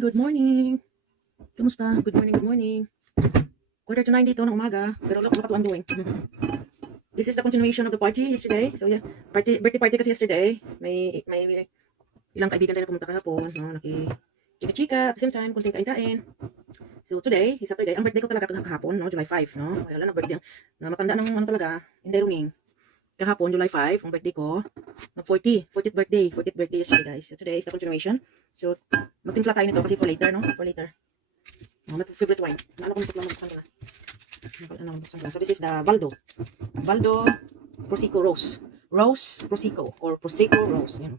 Good morning. Kumusta? Good morning, good morning. 8:45 dito ng umaga, pero look what I'm doing. This is the continuation of the party yesterday. So yeah, birthday party kasi yesterday. May ilang kaibigan tayo na pumunta kahapon, no? Chika-chika, at the same time, kunting kain-kain. So today, is Saturday. Ang birthday ko talaga kahapon, no? July 5, no? Wala na birthday. Na matanda ng ano talaga, hindi runing. Kahapon, July 5, ang birthday ko. Mag-40th birthday yesterday, guys. So today is the continuation. So, magtimpla tayo nito kasi for later, no? For later. Oh, my favorite wine. Naano ko nito lang magbuksan ko na. So this is the Valdo Prosecco Rose. Rose Prosecco or Prosecco Rose. Yan.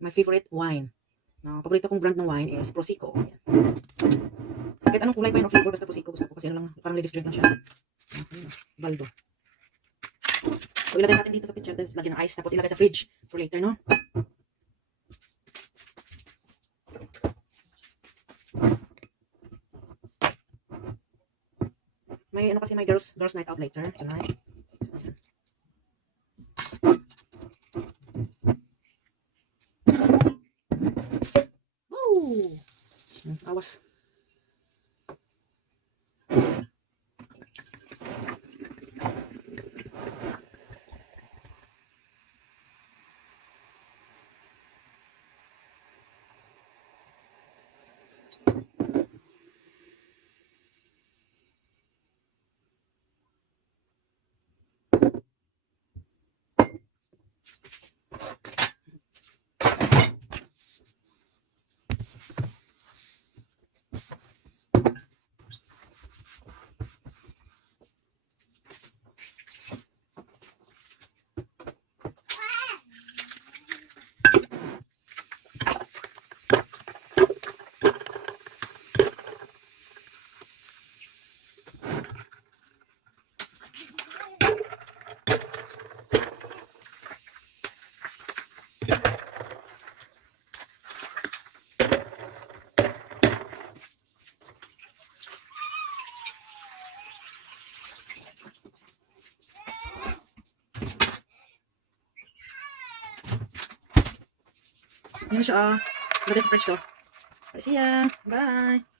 My favorite wine. No, paborito kong brand ng wine is Prosecco. Yan. Kahit anong kulay pa yun o flavor, basta Prosecco gusto ko kasi ano lang, parang ladies drink lang siya. Okay. Valdo. So ilagay natin dito sa pitcher, tapos lagyan ng ice, tapos ilagay sa fridge for later, no? May ano kasi may girls night out later tonight. Woo! Awas. Yan na siya. Lagay sa fridge to. See ya. Bye.